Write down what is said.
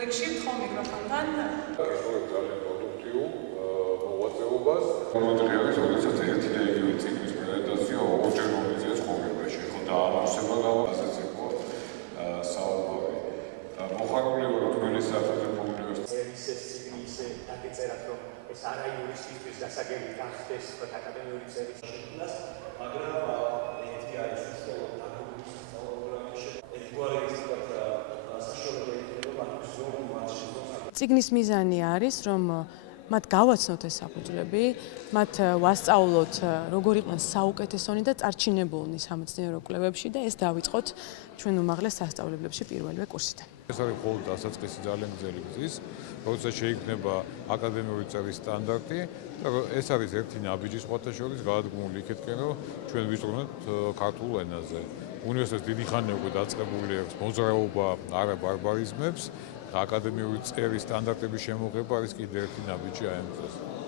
რიგში თხო მიკროფონთან. გასულებ ძალიან პროდუქტიულ მოღვაწეობას. მომდევნო არის როდესაც ერთი და იგივე ციკლის პრეზენტაცია ორჯერ მომიწია ცხოვრებაში. ხო და ამავსება გავაზეც იყო საუბარი. მოხარული ვარ თბილისის სახელმწიფო უნივერსიტეტის ისე დაგეწერათ რომ ეს არა იურისტისთვის გასაგები გახდეს აკადემიური წერის შექმნას, მაგრამ ერთი არის უშუალოდ აკადემიის პროგრამაში. ერთგვარი საშუალება იქნება მათთვის რომ მათ წიგნის მიზანი არის რომ მათ გავაცნოთ ეს საფუძვლები, მათ ვასწავლოთ როგორ იყვნენ საუკეთესონი და წარჩინებულნი სამეცნიერო კვლევებში და ეს დავიწყოთ ჩვენ უმაღლეს სასწავლებლებში პირველივე კურსიდან. ეს არის მხოლოდ დასაწყისი ძალიან გრძელი გზის, როდესაც შეიქმნება აკადემიური წერის სტანდარტი და ეს არის ერთი ნაბიჯი სხვათა შორის გადადგმული იქეთკენ, რომ ჩვენ ვისწავლოთ ქართულ ენაზე. უნივერსიტეტს დიდი ხანია უკვე დაწყებული აქვს მოძრაობა არა ბარბარიზმებს, აკადემიური წერის სტანდარტების შემოღება არის კიდევ ერთი ნაბიჯი აი ამ გზაზე.